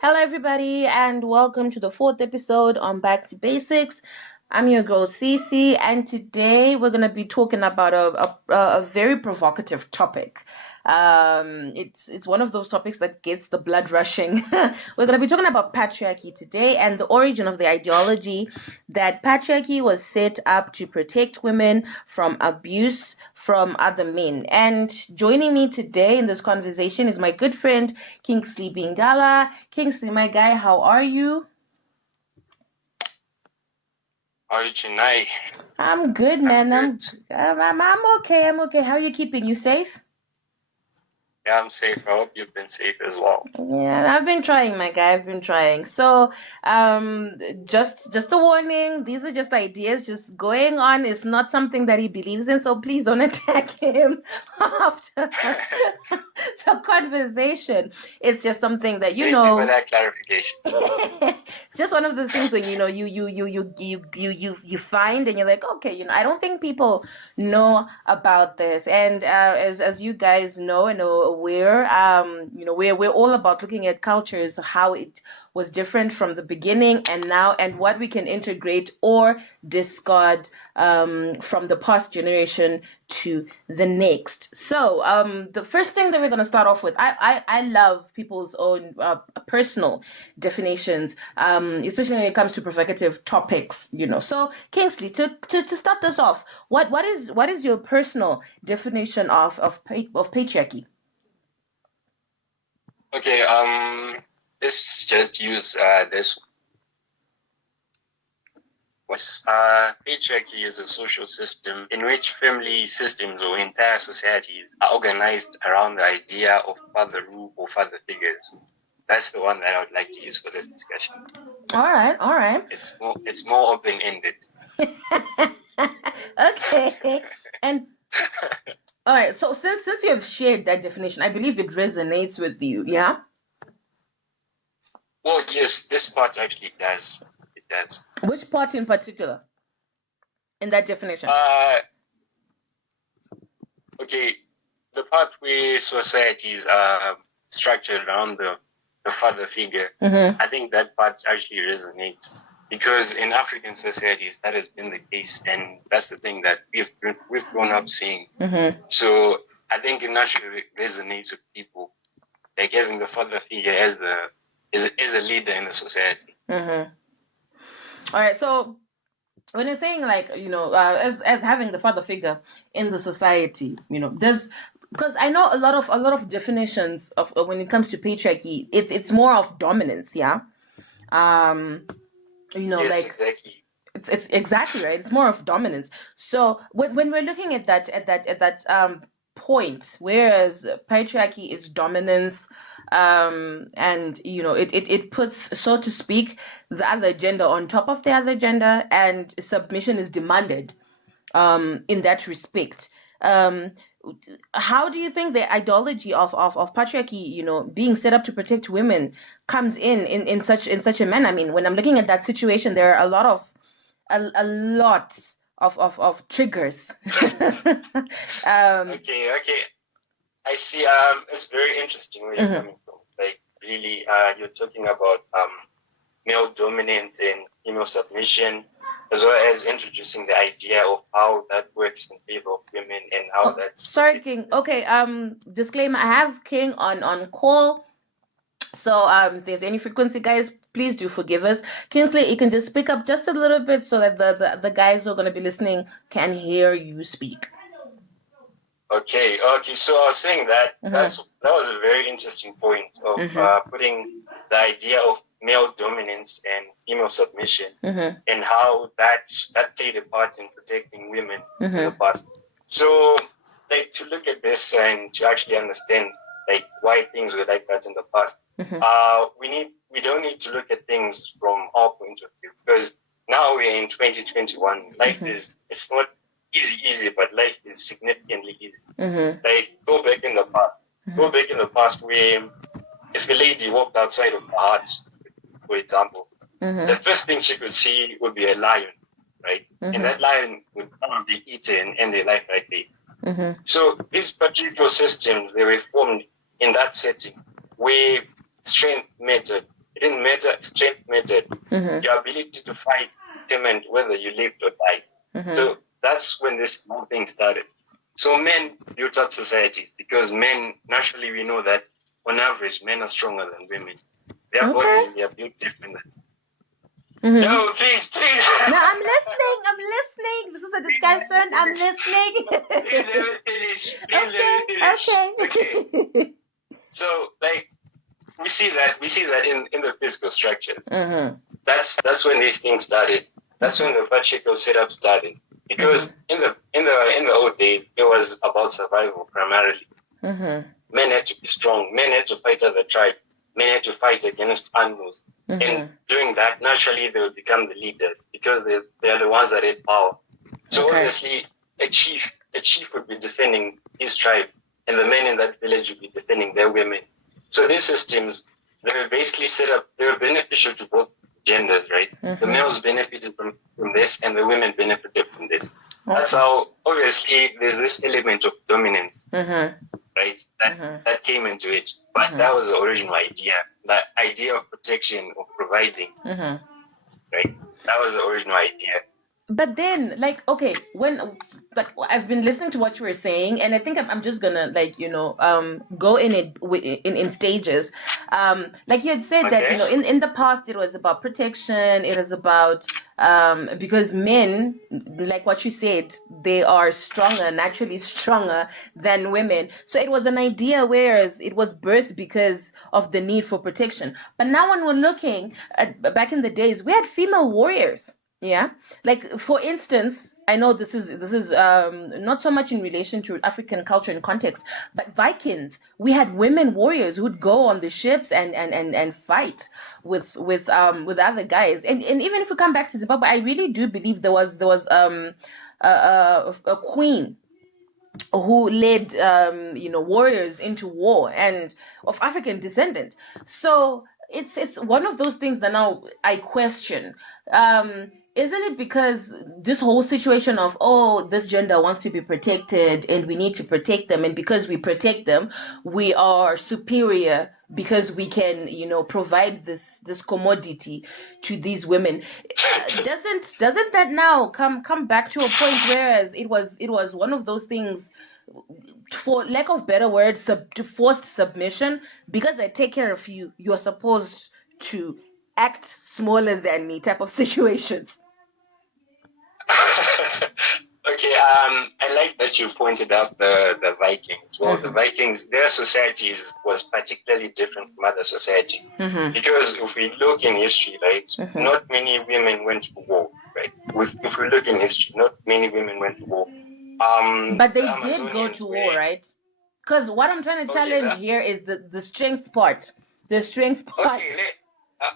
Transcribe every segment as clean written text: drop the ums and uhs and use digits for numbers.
Hello, everybody, and welcome to the fourth episode on Back to Basics. I'm your girl Cece, and today we're going to be talking about a very provocative topic. It's one of those topics that gets the blood rushing. We're going to be talking about patriarchy today and the origin of the ideology that patriarchy was set up to protect women from abuse from other men. And joining me today in this conversation is my good friend Kingsley Bingala. Kingsley, my guy, how are you? How are you tonight? I'm good, man. I'm I'm okay. I'm okay. How are you keeping? You safe? Yeah, I'm safe. I hope you've been safe as well. Yeah, I've been trying, my guy. I've been trying. So, just a warning. These are just ideas, just going on. It's not something that he believes in. So please don't attack him after the conversation. It's just something that Thank you for that clarification. It's just one of those things when you find and you're like, okay, I don't think people know about this. And as you guys know and are aware, we're all about looking at cultures, how it was different from the beginning and now, and what we can integrate or discard from the past generation to the next. So the first thing that we're going to start off with, I love people's own personal definitions, especially when it comes to provocative topics. So Kingsley, to start this off, what is your personal definition of patriarchy? Okay, let's just use this. Patriarchy is a social system in which family systems or entire societies are organized around the idea of father rule or father figures. That's the one that I would like to use for this discussion. All right. It's more open-ended. Okay. And all right, so since you have shared that definition, I believe it resonates with you, yeah? Well, yes, this part actually does. It does. Which part in particular in that definition? Okay, the part where societies are structured around the father figure, I think that part actually resonates because in African societies that has been the case, and that's the thing that we've grown up seeing. So I think it naturally resonates with people, like having the father figure as a leader in the society. All right, so when you're saying like as having the father figure in the society, there's, because I know a lot of definitions of when it comes to patriarchy, it's more of dominance, yeah. Yes, like exactly. It's exactly right. It's more of dominance. So when we're looking at that point, whereas patriarchy is dominance, and it puts, so to speak, the other gender on top of the other gender, and submission is demanded in that respect. How do you think the ideology of patriarchy, being set up to protect women, comes in such a manner? I mean, when I'm looking at that situation, there are a lot of triggers. Okay. I see. It's very interesting where you're coming from. Like, really, you're talking about male dominance and female submission, as well as introducing the idea of how that works in favor of women and how that's. Sorry, King. Okay. Disclaimer: I have King on call. So if there's any frequency, guys, please do forgive us. Kingsley, you can just speak up just a little bit so that the guys who are going to be listening can hear you speak. Okay. So I was saying that that was a very interesting point of putting the idea of male dominance and female submission and how that played a part in protecting women in the past. So, like, to look at this and to actually understand like why things were like that in the past, we don't need to look at things from our point of view, because now we're in 2021. Life it's not easy, but life is significantly easy. Like, go back in the past where if a lady walked outside of her house, for example, the first thing she could see would be a lion, right? And that lion would probably eat her and end their life right there. So these particular systems, they were formed in that setting where strength mattered It didn't matter. Strength mattered. Your ability to fight determined whether you lived or died. So that's when this whole thing started. So men built up societies because men, naturally, we know that on average, men are stronger than women. Their bodies, they are built differently. No, please. No, I'm listening. This is a discussion. I'm listening. Please let me finish. Okay. So, like, we see that in the physical structures. That's when these things started. That's when the patriarchal setup started. Because in the old days, it was about survival primarily. Men had to be strong. Men had to fight as a tribe. Men had to fight against animals. And doing that, naturally, they would become the leaders because they are the ones that had power. So obviously, a chief would be defending his tribe, and the men in that village would be defending their women. So these systems, they were basically set up, they were beneficial to both genders, right? The males benefited from this, and the women benefited from this. That's how, obviously, there's this element of dominance, right? That came into it. But that was the original idea. That idea of protection, of providing, right? That was the original idea. But then, like, okay, I've been listening to what you were saying, and I think I'm just gonna, like, go in it in stages. Like you had said that, in the past it was about protection. It was about because men, like what you said, they are naturally stronger than women. So it was an idea, whereas it was birthed because of the need for protection. But now when we're looking at back in the days, we had female warriors. Yeah, like for instance, I know this is not so much in relation to African culture and context, but Vikings, we had women warriors who would go on the ships and fight with other guys. And even if we come back to Zimbabwe, I really do believe there was a queen who led warriors into war and of African descent. So it's one of those things that now I question. Isn't it because this whole situation of, this gender wants to be protected and we need to protect them, and because we protect them, we are superior because we can, provide this commodity to these women? Doesn't that now come back to a point whereas it was one of those things, for lack of better words, forced submission? Because I take care of you, you're supposed to act smaller than me type of situations. Okay, I like that you pointed out the Vikings. Well, the Vikings, their societies was particularly different from other societies. Because if we look in history, right, not many women went to war, right? If we look in history, not many women went to war. But they did go to war, right? Because what I'm trying to challenge here is the strength part. The strength part. Okay,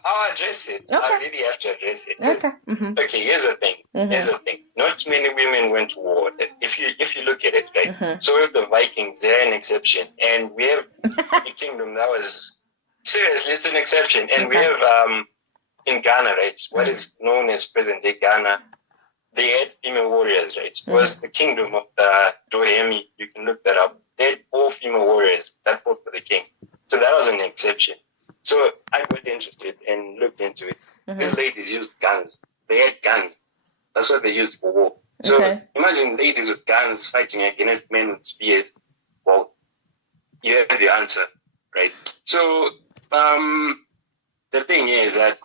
I'll address it. Okay. I really have to address it. Okay, here's the thing. Not many women went to war. If you look at it, right? So with the Vikings, they're an exception, and we have a kingdom that was seriously, it's an exception. And we have in Ghana, right? What is known as present-day Ghana. They had female warriors, right? It was the kingdom of the Dohemi. You can look that up. They had all female warriors that fought for the king. So that was an exception. So I got interested and looked into it. These ladies used guns. They had guns. That's what they used for war. So imagine ladies with guns fighting against men with spears. Well, you have the answer, right? So the thing is that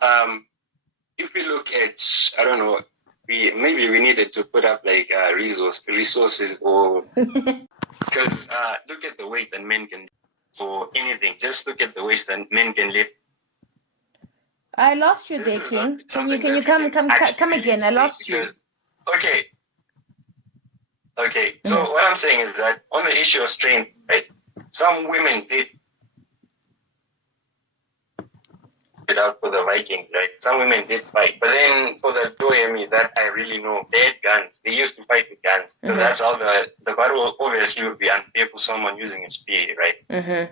if we look at, I don't know, maybe we needed to put up like resources or because look at the weight that men can for anything. Just look at the ways that men can lift. I lost you there, King. Can you come again? I lost you. Okay. So what I'm saying is that on the issue of strength, right? Some women did it out for the Vikings, right? Some women did fight, but then for the Dohemi, that I really know, they had guns. They used to fight with guns. So that's how the battle obviously would be unfair for someone using a spear, right?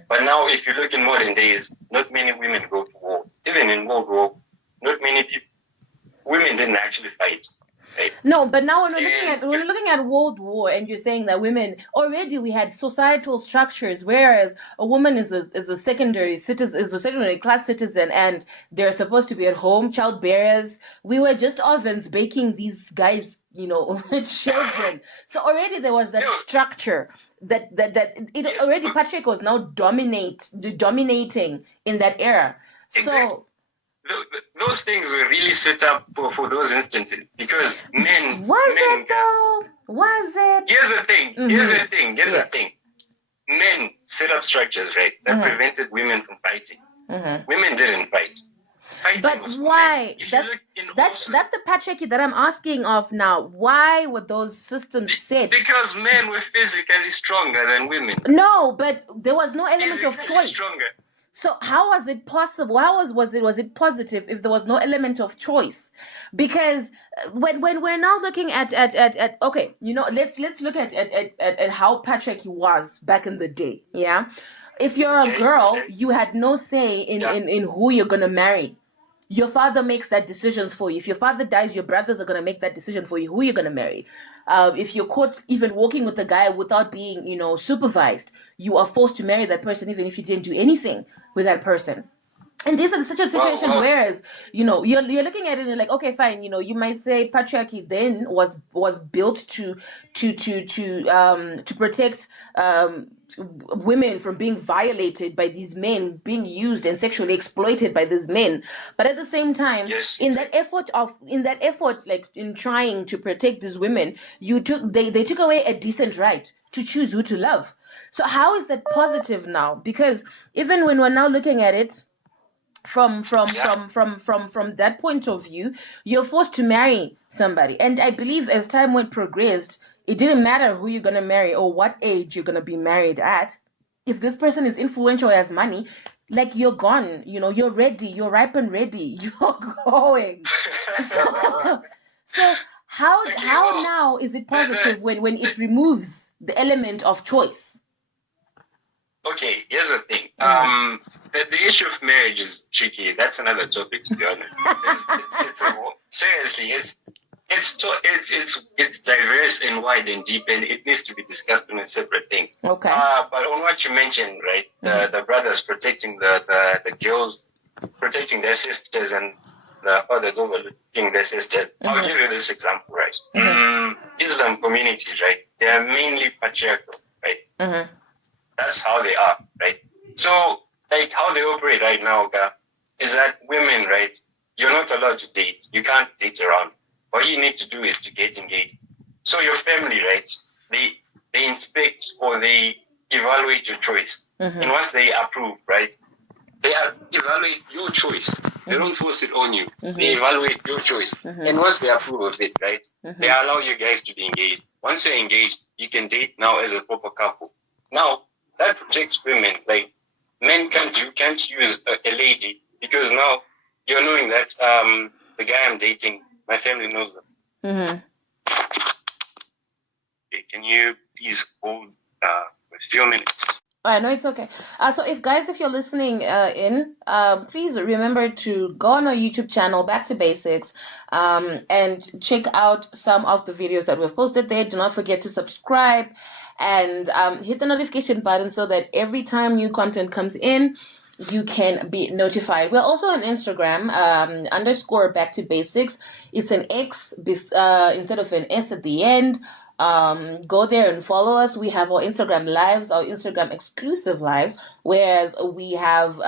But now, if you look in modern days, not many women go to war. Even in World War, not many women didn't actually fight, right? No, but now when And we're looking at World War, and you're saying that women already we had societal structures, whereas a woman is a secondary citizen, is a secondary class citizen, and they're supposed to be at home, child bearers. We were just ovens baking these guys, children. So already there was that structure that it yes, already Patrick was now dominating in that era. exactly. So Those things were really set up for those instances because men. was it though? Was it? Here's the thing. Here's Yeah. the thing. Men set up structures, right, that prevented women from fighting. Women didn't fight. Fighting But was for why? men. If you look in That's the patriarchy that I'm asking of now. Why were those systems set? because men were physically stronger than women. No, but there was no element of Physically choice. stronger. So how was it possible? How was it positive if there was no element of choice? Because when we're now looking at okay, let's look at how patriarchy was back in the day. Yeah, if you're a girl, you had no say in who you're gonna marry. Your father makes that decisions for you. If your father dies, your brothers are gonna make that decision for you who you're gonna marry. If you're caught even walking with a guy without being, supervised, you are forced to marry that person even if you didn't do anything with that person. And these are such situations whereas, you're looking at it and you're like, okay, fine, you might say patriarchy then was built to protect women from being violated by these men, being used and sexually exploited by these men. But at the same time, in that effort, like in trying to protect these women, they took away a decent right to choose who to love. So how is that positive now? Because even when we're now looking at it from that point of view, you're forced to marry somebody. And I believe as time went progressed, it didn't matter who you're gonna marry or what age you're gonna be married at. If this person is influential, has money, like you're gone, you're ready, you're ripe and ready, you're going. So how now is it positive when it removes the element of choice? Okay, here's the thing. The issue of marriage is tricky. That's another topic, to be honest. Seriously, it's diverse and wide and deep, and it needs to be discussed on a separate thing. Okay. But on what you mentioned, right, the brothers protecting the girls, protecting their sisters, and the fathers overlooking their sisters. I'll give you this example, right? Islam communities, right? They are mainly patriarchal, right? That's how they are, right? So, like, how they operate right now, is that women, right, you're not allowed to date. You can't date around. All you need to do is to get engaged. So your family, right, they inspect or they evaluate your choice. And once they approve, right, they evaluate your choice. They don't force it on you. They evaluate your choice. And once they approve of it, right, they allow you guys to be engaged. Once you're engaged, you can date now as a proper couple. Now, that protects women. Like, men can't use a lady because now you're knowing that the guy I'm dating, my family knows them. Okay, can you please hold for a few minutes? I know it's okay. So if you're listening please remember to go on our YouTube channel, Back to Basics, and check out some of the videos that we've posted there. Do not forget to subscribe and hit the notification button so that every time new content comes in, you can be notified. We're also on Instagram, _ Back to Basics. It's an X instead of an S at the end. Go there and follow us. We have our Instagram lives, our Instagram exclusive lives, whereas we have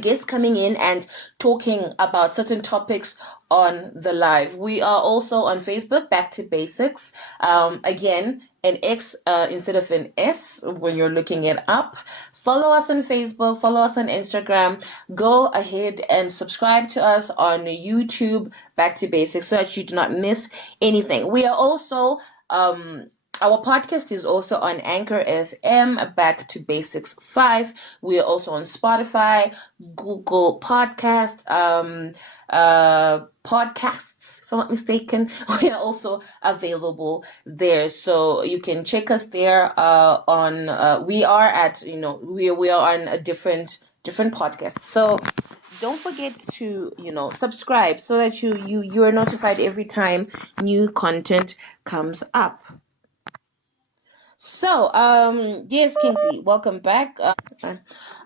guests coming in and talking about certain topics on the live. We are also on Facebook, Back to Basics. Again, an X instead of an S when you're looking it up. Follow us on Facebook, follow us on Instagram. Go ahead and subscribe to us on YouTube, Back to Basics, so that you do not miss anything. We are also our podcast is also on Anchor FM, Back to Basics 5. We are also on Spotify, Google Podcast, podcasts, if I'm not mistaken. We are also available there, so you can check us there. We are at we are on a different podcasts. So don't forget to, subscribe so that you are notified every time new content comes up. So, yes, Kingsley, welcome back.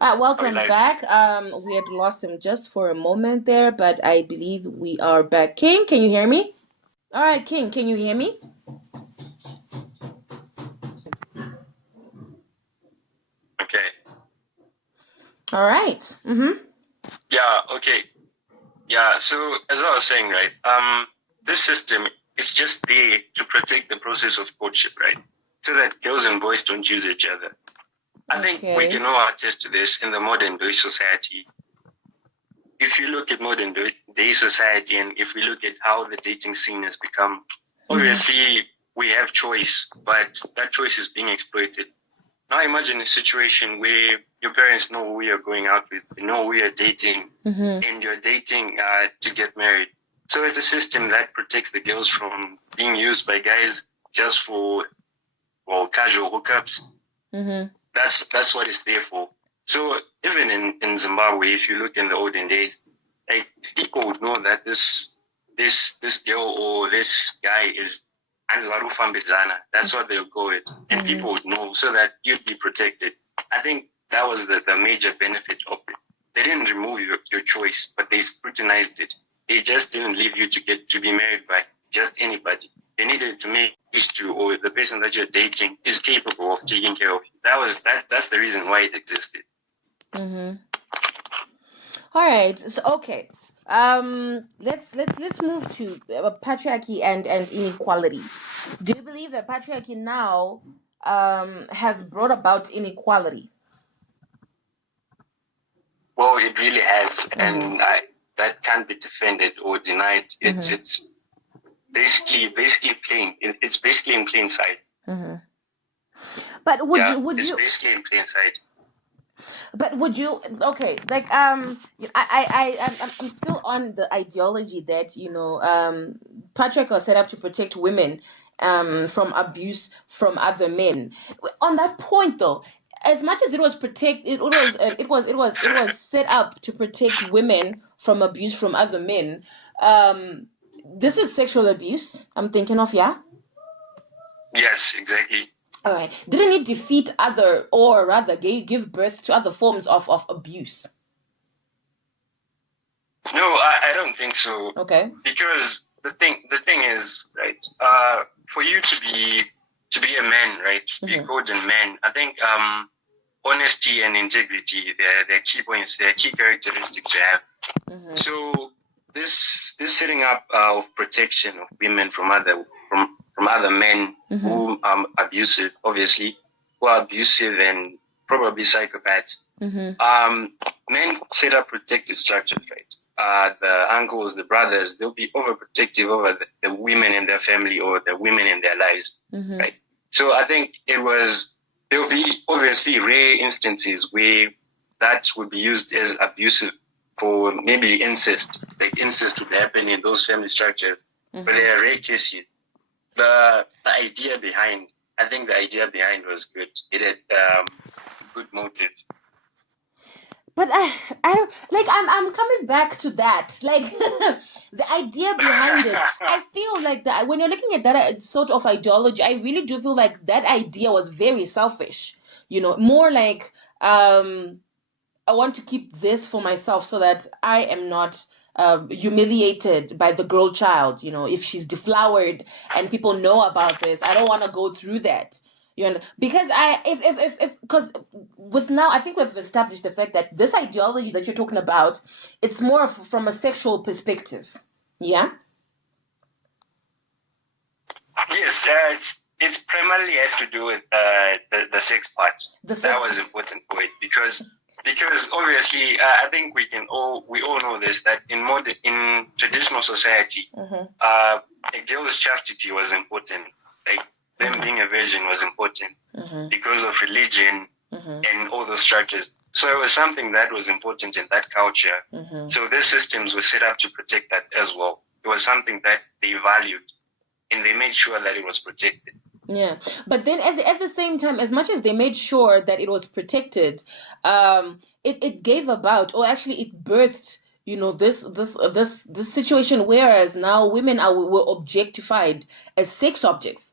Welcome back. We had lost him just for a moment there, but I believe we are back. King, can you hear me? All right, King, can you hear me? Okay. All right. Mm-hmm. Yeah, okay. Yeah, so as I was saying, right, this system is just there to protect the process of courtship, right? So that girls and boys don't use each other. I think we can all attest to this in the modern day society. If you look at modern day society and if we look at how the dating scene has become, obviously we have choice, but that choice is being exploited. Now imagine a situation where your parents know who you're going out with, they know who you're dating, and you're dating to get married. So it's a system that protects the girls from being used by guys just for casual hookups. That's what it's there for. So even in Zimbabwe, if you look in the olden days, like people would know that this girl or this guy is Anzvaru Fambizana. That's what they'll go with. And people would know so that you'd be protected. I think that was the major benefit of it. They didn't remove your choice, but they scrutinized it. They just didn't leave you to be married by just anybody. They needed to make sure or the person that you're dating is capable of taking care of you. That's the reason why it existed. All right. So okay. Let's move to patriarchy and inequality. Do you believe that patriarchy now has brought about inequality? Well, it really has, and that can't be defended or denied. It's basically plain. It's basically in plain sight. But it's basically in plain sight. But would you like I'm still on the ideology that patriarchy was set up to protect women from abuse from other men. On that point though, as much as it was set up to protect women from abuse from other men, this is sexual abuse I'm thinking of. Yes, exactly. All right. Didn't it defeat or rather give birth to other forms of abuse? No, I don't think so. Okay. Because the thing is, right, for you to be a man, right, to be a golden man, I think honesty and integrity, they're key points, they're key characteristics to have. So this setting up of protection of women from other men who are abusive, obviously, who are abusive and probably psychopaths. Men set up protective structures, right? The uncles, the brothers, they'll be overprotective over the women in their family or the women in their lives, right? So I think there'll be obviously rare instances where that would be used as abusive for maybe incest. Like incest would happen in those family structures, but there are rare cases. I think the idea behind was good. It had good motives. But I don't like. I'm coming back to that. Like the idea behind it. I feel like that when you're looking at that sort of ideology, I really do feel like that idea was very selfish. More like I want to keep this for myself so that I am not humiliated by the girl child. If she's deflowered and people know about this, I don't want to go through that. Because because with now I think we've established the fact that this ideology that you're talking about, it's more from a sexual perspective. Yeah. Yes, it's primarily has to do with the sex part. That was important for it because obviously I think we all know this, that in traditional society, a girl's chastity was important. Like them being a virgin was important because of religion and all those structures. So it was something that was important in that culture. So these systems were set up to protect that as well. It was something that they valued and they made sure that it was protected. Yeah, but then at the same time, as much as they made sure that it was protected, it gave about, or actually it birthed, this situation, whereas now women were objectified as sex objects.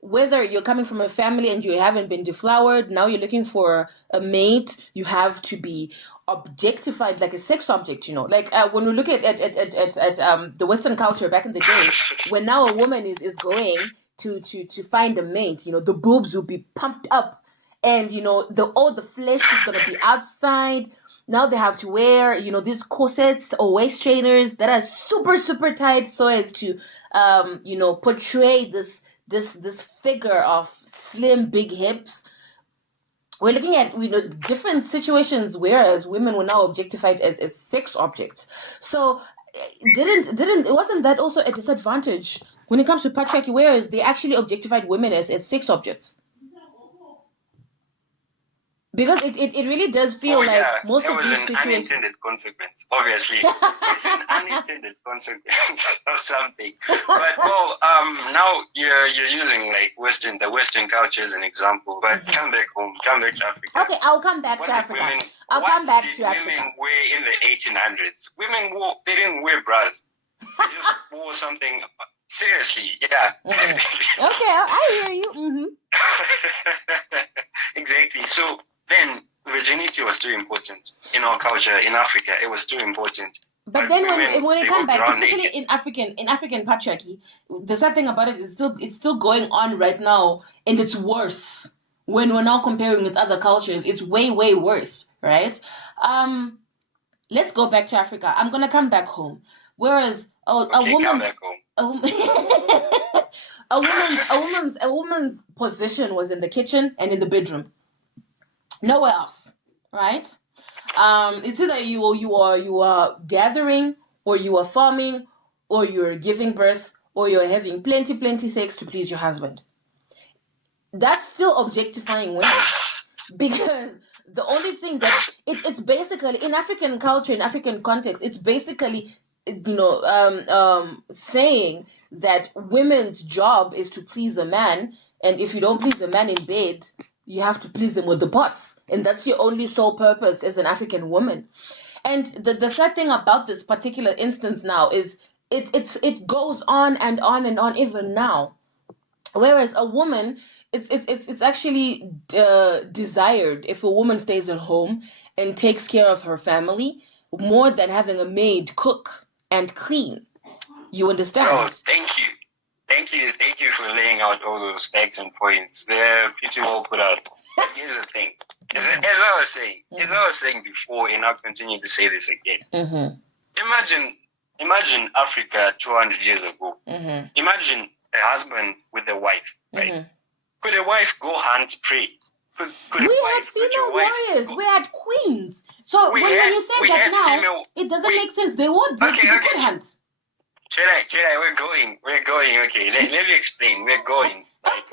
Whether you're coming from a family and you haven't been deflowered, now you're looking for a mate, you have to be objectified like a sex object. Like when we look at the Western culture back in the day, when now a woman is going to find a mate, the boobs will be pumped up, and all the flesh is gonna be outside. Now they have to wear these corsets or waist trainers that are super super tight, so as to portray this figure of slim big hips. We're looking at different situations, whereas women were now objectified as sex objects. So wasn't that also a disadvantage when it comes to patriarchy, whereas they actually objectified women as sex objects? Because it really does feel like most of these situations. It was an unintended consequence, obviously. It's an unintended consequence of something. But now you're using like the Western culture as an example. But come back home, come back to Africa. Okay, I'll come back to Africa. I'll come back to Africa. What did women wear in the 1800s? They didn't wear bras. They just wore something. Seriously, yeah. Okay, I hear you. Mm-hmm. Exactly. So then virginity was too important in our culture in Africa. It was too important. But then when it comes back, especially in African patriarchy, the sad thing about it is it's still going on right now, and it's worse. When we're now comparing with other cultures, it's way worse, right? Let's go back to Africa. I'm gonna come back home. Whereas a woman's position was in the kitchen and in the bedroom. Nowhere else, right? It's either you are gathering, or you are farming, or you're giving birth, or you're having plenty sex to please your husband. That's still objectifying women, because the only thing that it's basically in African culture, in African context, it's basically saying that women's job is to please a man, and if you don't please a man in bed, you have to please them with the pots, and that's your only sole purpose as an African woman. And the sad thing about this particular instance now is it goes on and on and on even now. Whereas a woman, it's actually desired if a woman stays at home and takes care of her family more than having a maid cook and clean. You understand? Oh, thank you. Thank you for laying out all those facts and points. They're pretty well put out. But here's the thing. As I was saying before, and I'll continue to say this again. Mm-hmm. Imagine Africa 200 years ago. Mm-hmm. Imagine a husband with a wife, right? Mm-hmm. Could a wife go hunt prey? We had female warriors. We had queens. So when you say that now, it doesn't make sense. They would hunt. Jedi, we're going. Okay, let me explain. We're going. Right?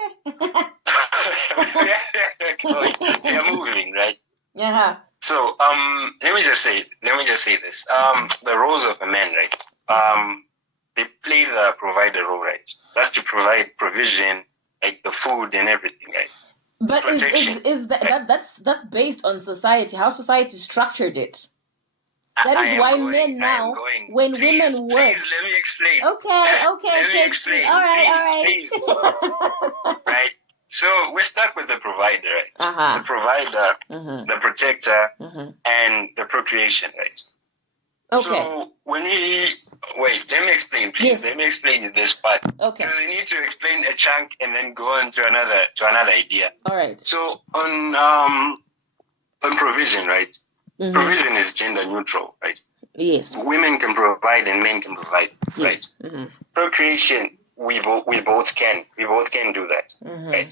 Okay. We are moving, right? Yeah. So let me just say this. The roles of a man, right? They play the provider role, right? That's to provide provision, like the food and everything, right? But is that's based on society, how society structured it. That is why men now, when women work. Please, let me explain. Okay. Let me explain. All right. Please. Right. So we're stuck with the provider, right? Uh-huh. The provider, the protector, and the procreation, right? Okay. So when let me explain, please. Yes. Let me explain you this part. Okay. Because we need to explain a chunk and then go on to another idea. All right. So on provision, right? Mm-hmm. Provision is gender neutral, right? Yes. Women can provide and men can provide, yes. Right? Mm-hmm. Procreation, we both can do that, right?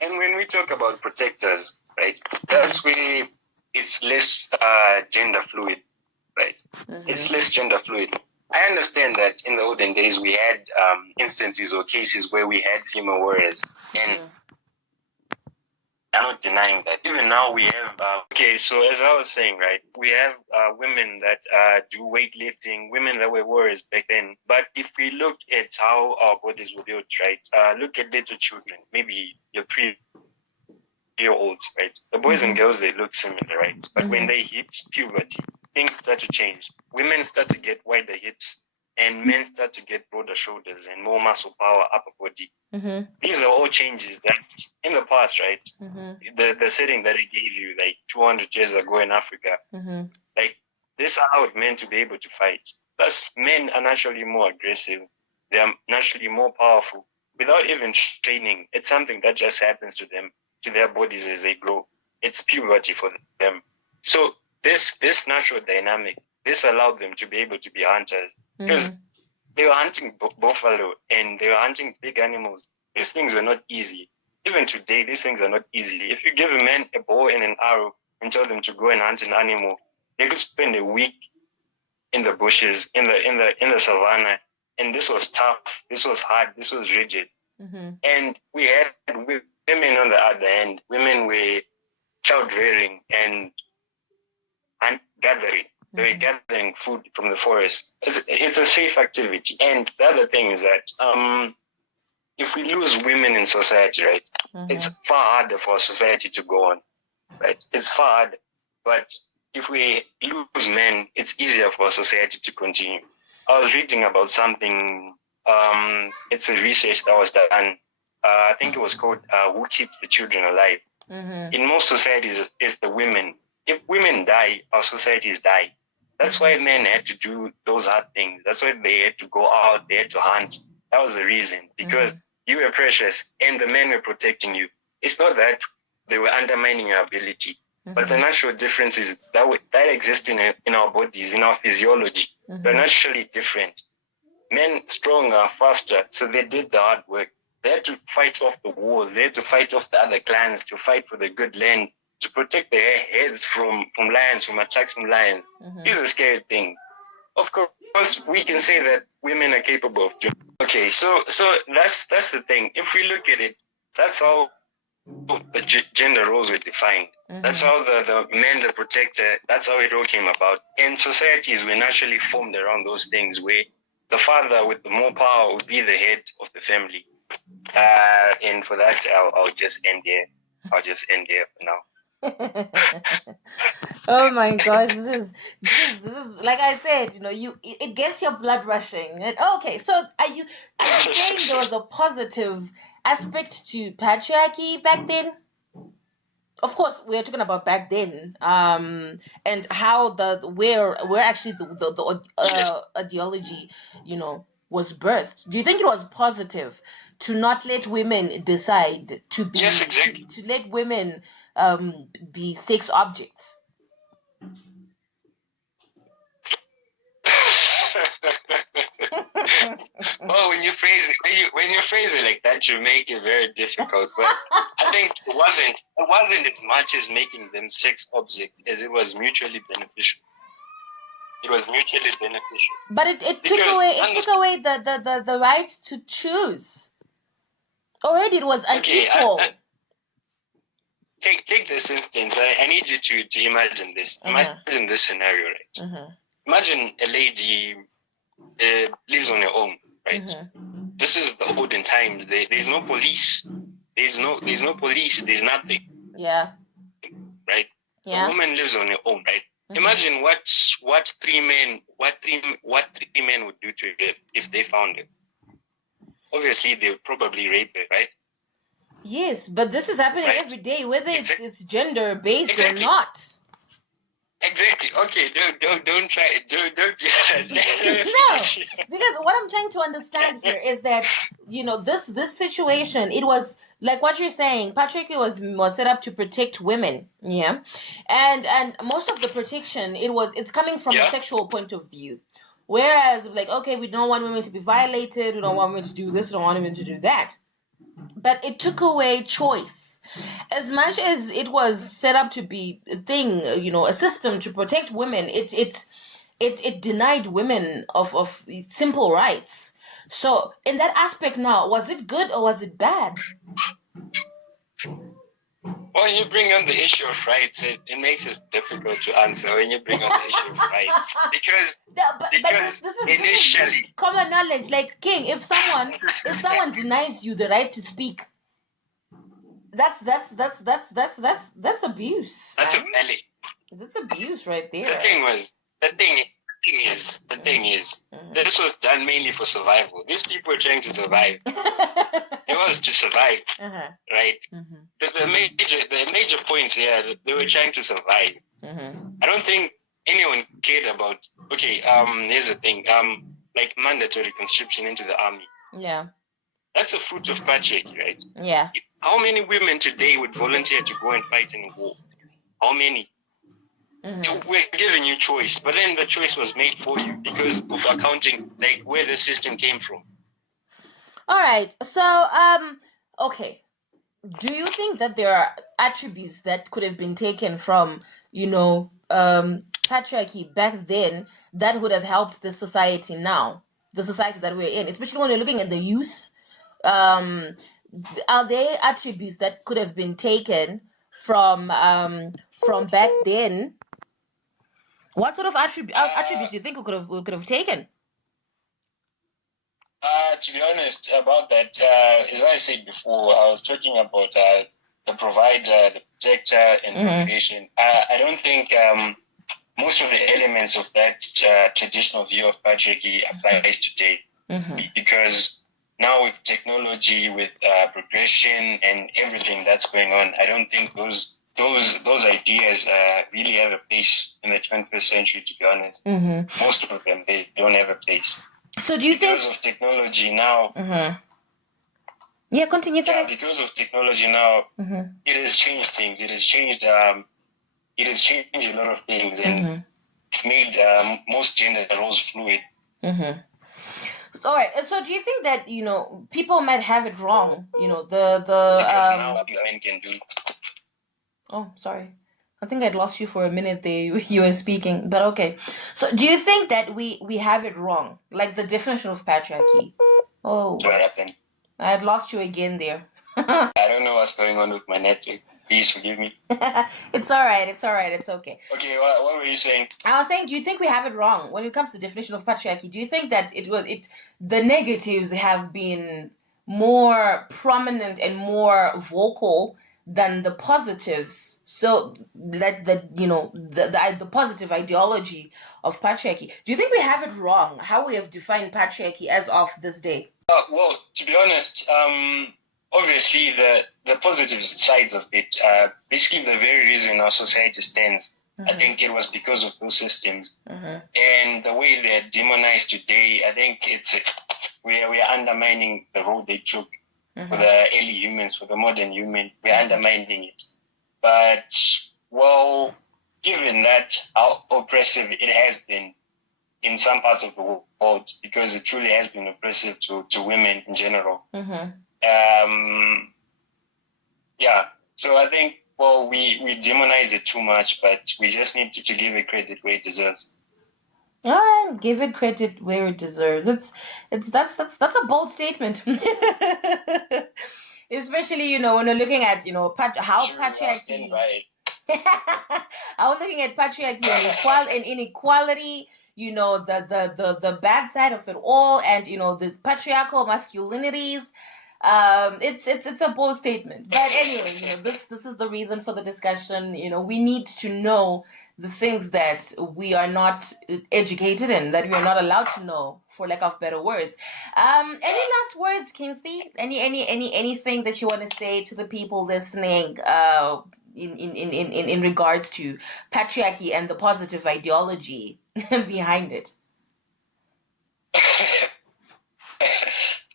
And when we talk about protectors, right, that's where it's less gender fluid, right? Mm-hmm. It's less gender fluid. I understand that in the olden days we had instances or cases where we had female warriors, and I'm not denying that. Even now we have, okay, so as I was saying, right, we have women that do weightlifting, women that were warriors back then. But if we look at how our bodies were built, right, look at little children, maybe your 3-year-olds, right? The boys and girls, they look similar, right? But when they hit puberty, things start to change. Women start to get wider hips, and men start to get broader shoulders and more muscle power, upper body. These are all changes that in the past, right? The setting that I gave you, like 200 years ago in Africa, like this allowed men to be able to fight. Plus, men are naturally more aggressive. They are naturally more powerful without even training. It's something that just happens to them, to their bodies as they grow. It's puberty for them. So this natural dynamic, this allowed them to be able to be hunters because they were hunting buffalo and they were hunting big animals. These things were not easy. Even today, these things are not easy. If you give a man a bow and an arrow and tell them to go and hunt an animal, they could spend a week in the bushes, in the savannah, and this was tough. This was hard. This was rigid. And we had women on the other end. Women were child rearing and gathering. They were gathering food from the forest. It's a safe activity. And the other thing is that if we lose women in society, right, it's far harder for society to go on, right? It's far harder. But if we lose men, it's easier for society to continue. I was reading about something, it's a research that was done. I think it was called Who Keeps the Children Alive? In most societies, it's the women. If women die, our societies die. That's why men had to do those hard things. That's why they had to go out, they had to hunt. That was the reason. Because you were precious and the men were protecting you. It's not that they were undermining your ability, but the natural differences that exist in our bodies, in our physiology, they're naturally different. Men stronger, faster, so they did the hard work. They had to fight off the wars. They had to fight off the other clans, to fight for the good land, to protect their heads from lions, from attacks from lions. These are scary things. Of course, we can say that women are capable of doing. Okay, so that's the thing. If we look at it, that's how the gender roles were defined. That's how the man, the protector, that's how it all came about. And societies were naturally formed around those things where the father with the more power would be the head of the family. And for that, I'll just end here. I'll just end here for now. Oh my gosh, this is like I said, it gets your blood rushing. Okay, so are you saying there was a positive aspect to patriarchy back then? Of course, we're talking about back then, and how where actually the ideology, was birthed. Do you think it was positive to not let women decide to be? Yes, exactly. To let women be sex objects. Well, when you phrase it like that, you make it very difficult. But I think it wasn't as much as making them sex objects as it was mutually beneficial. It was mutually beneficial. But it took away the right to choose. Already it was unequal. Take this instance. I need you to imagine this. Imagine this scenario, right? Imagine a lady lives on her own, right? This is the olden times. There's no police. There's no police. There's nothing. Yeah. Right. Yeah. The woman lives on her own, right? Imagine what three men would do to her if they found her. Obviously, they would probably rape her, right? Yes, but this is happening every day, whether it's gender based or not. Exactly. Okay. Don't try. Don't. No, because what I'm trying to understand here is that this situation, it was like what you're saying. Partriachy was set up to protect women, yeah, and most of the protection it's coming from a sexual point of view. Whereas, like, okay, we don't want women to be violated. We don't want women to do this. We don't want women to do that. But it took away choice. As much as it was set up to be a thing, a system to protect women, it denied women of simple rights. So in that aspect now, was it good or was it bad? When you bring on the issue of rights, it makes it difficult to answer when you bring on the issue of rights. Because this initially... This is common knowledge. Like, King, if someone denies you the right to speak, that's abuse. That's a belly. That's abuse right there. The thing is, this was done mainly for survival. These people were trying to survive. It was to survive, right? The major points here, they were trying to survive. I don't think anyone cared about. Okay, here's the thing. Like mandatory conscription into the army. Yeah. That's a fruit of patriarchy, right? Yeah. How many women today would volunteer to go and fight in a war? How many? We're giving you choice, but then the choice was made for you because of accounting, like where the system came from. All right. So, okay. Do you think that there are attributes that could have been taken from, patriarchy back then that would have helped the society now, the society that we're in, especially when you're looking at the youth? Are there attributes that could have been taken from back then? What sort of attributes do you think we could have taken? To be honest about that, as I said before, I was talking about the provider, the protector, and the creation. I don't think most of the elements of that traditional view of patriarchy applies today, because now with technology, with progression, and everything that's going on, I don't think those ideas really have a place in the 21st century. To be honest, most of them, they don't have a place. So do you because of technology now? Yeah, continue. Yeah, because of technology now, it has changed things. It has changed. It has changed a lot of things and made most gender roles fluid. All right. So do you think that people might have it wrong? Because now what men can do. Oh, sorry. I think I'd lost you for a minute there. You were speaking, but okay. So do you think that we have it wrong? Like the definition of patriarchy? Oh. What happened? I had lost you again there. I don't know what's going on with my network. Please forgive me. It's all right. It's all right. It's okay. Okay, what were you saying? I was saying, do you think we have it wrong when it comes to the definition of patriarchy? Do you think that the negatives have been more prominent and more vocal than the positives? So that the positive ideology of patriarchy. Do you think we have it wrong? How we have defined patriarchy as of this day? Well, to be honest, obviously the positive sides of it, basically the very reason our society stands, I think it was because of those systems. And the way they're demonized today, I think we are undermining the role they took for the early humans, for the modern human. We're undermining it. But, well, given that, how oppressive it has been in some parts of the world, because it truly has been oppressive to women in general. Yeah, so I think, well, we demonize it too much, but we just need to give it credit where it deserves. All right, give it credit where it deserves. That's a bold statement. Especially, when you're looking at, how patriarchy. I was looking at patriarchy and inequality, the bad side of it all, and the patriarchal masculinities. It's a bold statement. But anyway, this is the reason for the discussion. We need to know the things that we are not educated in, that we are not allowed to know, for lack of better words. Any last words, Kingsley? Anything that you want to say to the people listening in regards to patriarchy and the positive ideology behind it?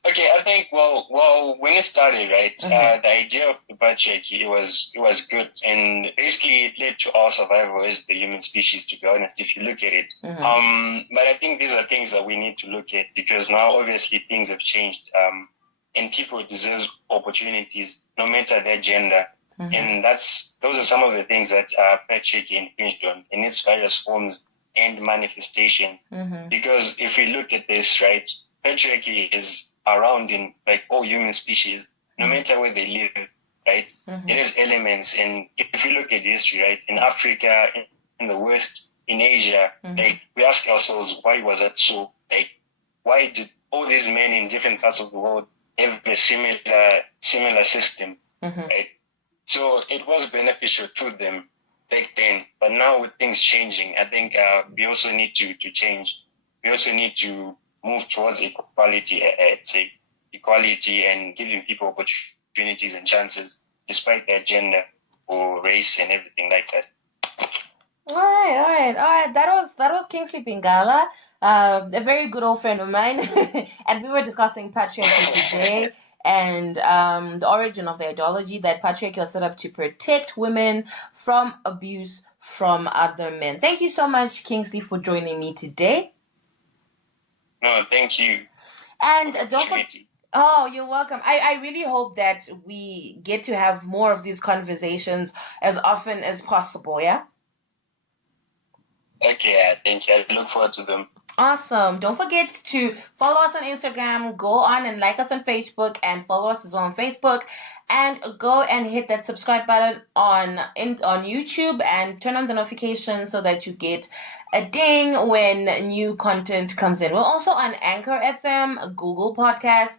Okay, I think well when it started, right, the idea of the patriarchy it was good, and basically it led to our survival as the human species, to be honest, if you look at it. But I think these are things that we need to look at, because now obviously things have changed, and people deserve opportunities no matter their gender. And those are some of the things that patriarchy infringed on in its various forms and manifestations. Because if we look at this, right, patriarchy is around in like all human species, no matter where they live. right? It has elements, and if you look at history, right, in Africa, in the West, in Asia, like we ask ourselves, why was that so? Like, why did all these men in different parts of the world have a similar system, right? So it was beneficial to them back then, but now with things changing, I think we also need to change. We also need to move towards equality. I'd say equality and giving people opportunities and chances, despite their gender or race and everything like that. All right. That was Kingsley Bingala, a very good old friend of mine, and we were discussing patriarchy today and the origin of the ideology that patriarchy was set up to protect women from abuse from other men. Thank you so much, Kingsley, for joining me today. No, thank you. And don't forget. Oh, you're welcome. I really hope that we get to have more of these conversations as often as possible, yeah? Okay, thank you. I look forward to them. Awesome. Don't forget to follow us on Instagram, go on and like us on Facebook, and follow us as well on Facebook. And go and hit that subscribe button on YouTube and turn on the notifications so that you get a ding when new content comes in. We're also on Anchor FM, Google Podcasts,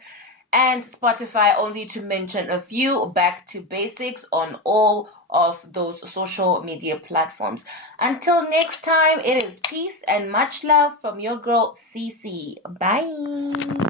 and Spotify, only to mention a few. Back to basics on all of those social media platforms. Until next time, it is peace and much love from your girl, Cece. Bye.